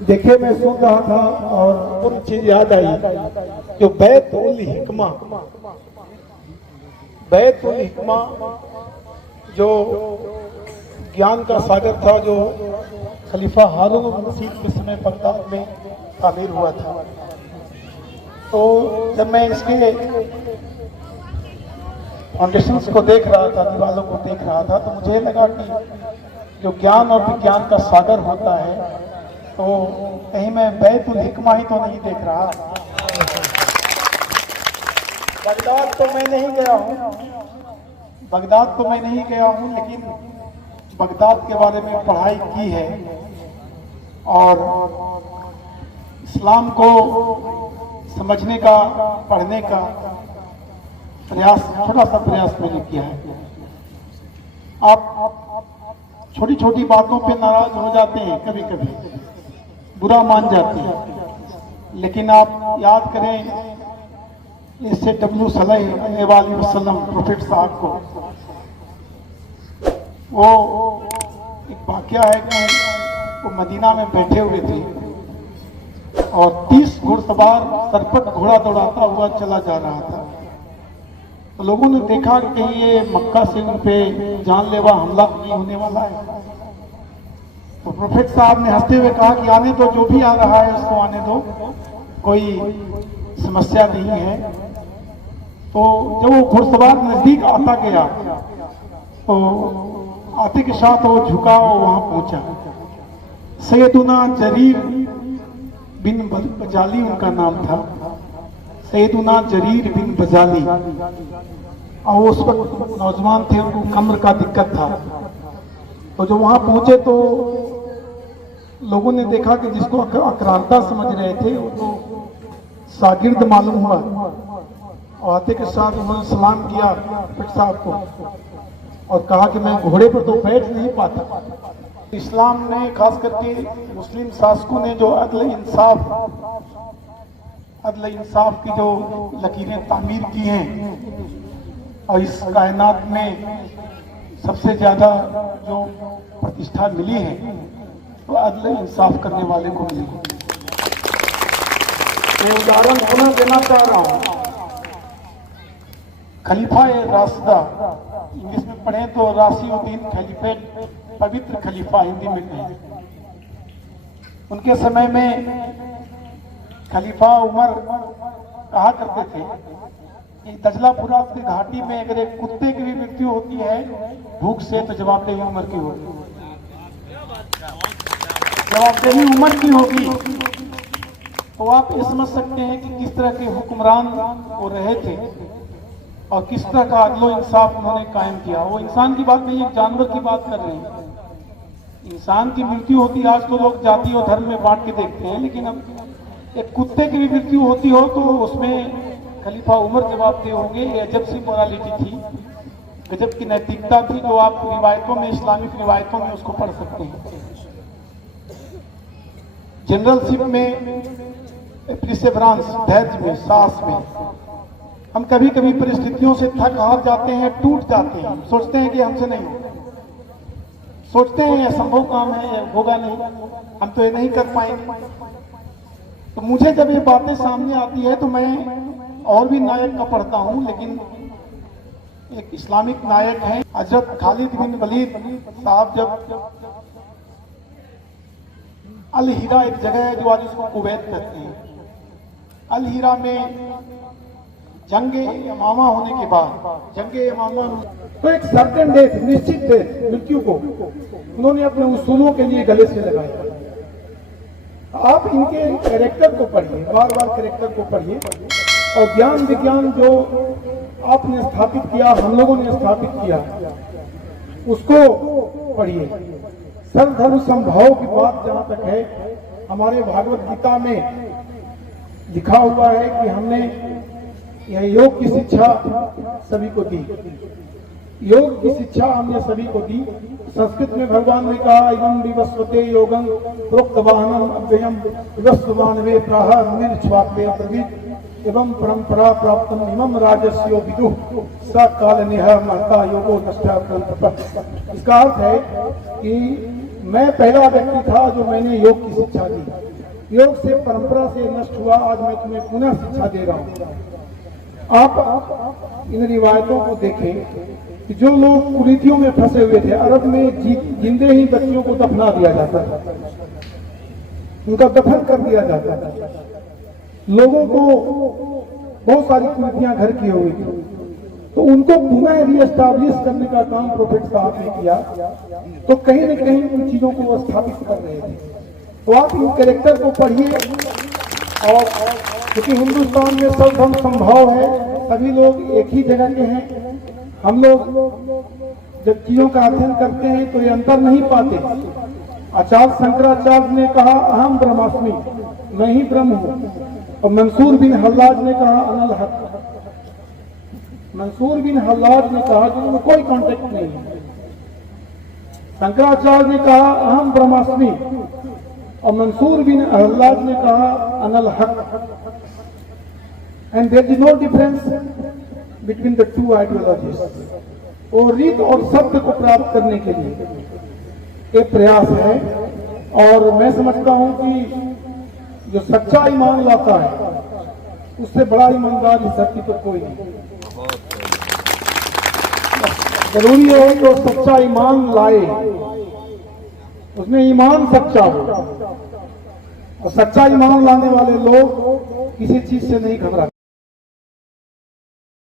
देखिए, मैं सुन रहा था और पूरी चीज याद आई। जो बैतुल हिकमा, बैतुल हिकमा जो ज्ञान का सागर था, जो खलीफा हारून रशीद के समय बगदाद में तामीर हुआ था। तो जब मैं इसके फाउंडेशंस को देख रहा था, दीवारों को देख रहा था, तो मुझे लगा कि जो ज्ञान और विज्ञान का सागर होता है, तो कहीं मैं बैतुल हिकमा ही तो नहीं देख रहा। बगदाद तो मैं नहीं गया हूँ, बगदाद तो मैं नहीं गया हूँ, लेकिन बगदाद के बारे में पढ़ाई की है और इस्लाम को समझने का, पढ़ने का प्रयास, छोटा सा प्रयास मैंने किया है। आप छोटी छोटी बातों पे नाराज हो जाते हैं, कभी कभी बुरा मान जाते हैं, लेकिन आप याद करें इससे डब्ल्यू सल्लल्लाहु अलैहि वसल्लम प्रोफेट साहब को, वो एक वाकया है कि वो मदीना में बैठे हुए थे और 30 घुड़सवार सरपट घोड़ा दौड़ाता हुआ चला जा रहा था। तो लोगों ने देखा कि कहीं ये मक्का से उन पे जानलेवा हमला नहीं होने वाला है। तो प्रोफेट साहब ने हंसते हुए कहा कि आने दो, जो भी आ रहा है उसको आने दो, कोई समस्या नहीं है। तो जब वो घुड़सवार नजदीक आता गया, तो आते के साथ वो झुका और वहां पहुंचा। सैयदुना जरीर बिन बजाली उनका नाम था, सैयदुना जरीर बिन बजाली। और उस वक्त नौजवान थे, उनको कमर का दिक्कत था। तो जब वहां पहुंचे तो लोगों ने देखा कि जिसको अक्रांता समझ रहे थे वो तो शागिर्द मालूम हुआ। और आते के साथ उन्होंने सलाम किया प्रोफेट साहब को और कहा कि मैं घोड़े पर तो बैठ नहीं पाता। इस्लाम ने, खास करके मुस्लिम शासकों ने जो अदल इंसाफ की जो लकीरें तामीर की हैं और इस कायनात में सबसे ज्यादा जो प्रतिष्ठा मिली है तो अदल इंसाफ करने वाले को मिली है। मैं उदाहरण पुनः देना चाह रहा हूं। खलीफा राशिदा, इंग्लिश में पढ़े तो राशिउद्दीन खलीफेट, पवित्र खलीफा हिंदी में कहें। उनके समय में खलीफा उमर कहा करते थे कि दजला फुरात की घाटी में अगर एक कुत्ते की भी मृत्यु होती है भूख से, तो जवाबदेही उमर की होगी, जवाबदेही उमर की होगी। तो आप ये समझ सकते हैं कि किस तरह के हुक्मरान वो रहे थे और किस तरह का अदलो इंसाफ उन्होंने कायम किया। वो इंसान की बात नहीं, एक जानवर की बात कर रहे हैं। इंसान की मृत्यु होती, आज तो लोग जाति और धर्म में बांट के देखते हैं, लेकिन अब एक कुत्ते की भी मृत्यु होती हो तो उसमें खलीफा उमर जवाबदेह होंगे। ये अजब सी मोरालिटी थी, गजब की नैतिकता थी, जो आप रिवायतों में, इस्लामिक रिवायतों में उसको पढ़ सकते हैं। जनरलशिप में, प्रिसेवरांस, धैर्य में, साहस में हम कभी कभी परिस्थितियों से थक हार जाते हैं, टूट जाते हैं, सोचते हैं कि हमसे नहीं होगा, सोचते हैं यह संभव काम है, यह होगा नहीं, हम तो ये नहीं कर पाएंगे। तो मुझे जब ये बातें सामने आती है तो मैं और भी नायक का पढ़ता हूं, लेकिन एक इस्लामिक नायक हैं हजरत खालिद बिन वलीद साहब। जब अल हीरा एक जगह है जो आज उसको कुवैत कहते हैं, अल हीरा में जंगे यमामा होने के बाद, जंगे यमामा तो एक सर्टेन डेथ, निश्चित डेथ, मृत्यु को उन्होंने अपने उसूलों के लिए गले से लगाया। आप इनके कैरेक्टर को पढ़िए, बार बार कैरेक्टर को पढ़िए और ज्ञान विज्ञान जो आपने स्थापित किया, हम लोगों ने स्थापित किया, उसको पढ़िए। सर्वधर्म संभाव की बात जहां तक है, हमारे भागवत गीता में लिखा हुआ है कि हमने यह योग की शिक्षा सभी को दी, योग की शिक्षा हमने सभी को दी। संस्कृत में भगवान ने कहा इमं विवस्वते योगं प्रोक्तवाहनम अव्ययम विवस्वानवे प्राह निर्छ्वाप्य प्रवीत एवं परंपरा प्राप्तम इमं राजस्यो विदुः स काल नेह महता योगो नष्टा ग्रंथ। इसका अर्थ है कि मैं पहला व्यक्ति था जो मैंने योग की शिक्षा दी। योग से परंपरा से नष्ट हुआ, आज मैं तुम्हें पुनः शिक्षा दे रहा हूं। आप इन रिवायतों को देखें कि जो लोग कुरीतियों में फंसे हुए थे, अरब में जिंदे ही बच्चियों को दफना दिया जाता था, उनका दफन कर दिया जाता था। लोगों को बहुत सारी कुरीतियां घर की हुई थी, तो उनको पुनः रीएस्टाब्लिश करने का काम प्रोफेट साहब ने किया। तो कहीं न कहीं उन चीजों को वो स्थापित कर रहे थे। तो आप इन कैरेक्टर को पढ़िए, और क्योंकि हिंदुस्तान में सब धर्म संभव है, सभी लोग एक ही जगह के हैं। हम लोग जब चीजों का अध्ययन करते हैं तो ये अंतर नहीं पाते। आचार्य शंकराचार्य ने कहा अहम ब्रह्मास्मि, मैं ही ब्रह्म हूं, और मंसूर बिन हल्लाज ने कहा अनल हक। मंसूर बिन हल्लाज ने कहा कि उनमें कोई कॉन्टेक्ट नहीं है। शंकराचार्य ने कहा अहम ब्रह्मास्मि, और मंसूर बिन हल्लाज ने कहा अनल हक। And there is no difference between the two ideologies. और रीत और सत्य को प्राप्त करने के लिए एक प्रयास है, और मैं समझता हूं कि जो सच्चा ईमान लाता है उससे बड़ा ईमानदार इस धरती पर कोई नहीं। जरूरी है कि वो सच्चा ईमान लाए, उसमें ईमान सच्चा हो, और सच्चा ईमान लाने वाले लोग किसी चीज से नहीं घबराते।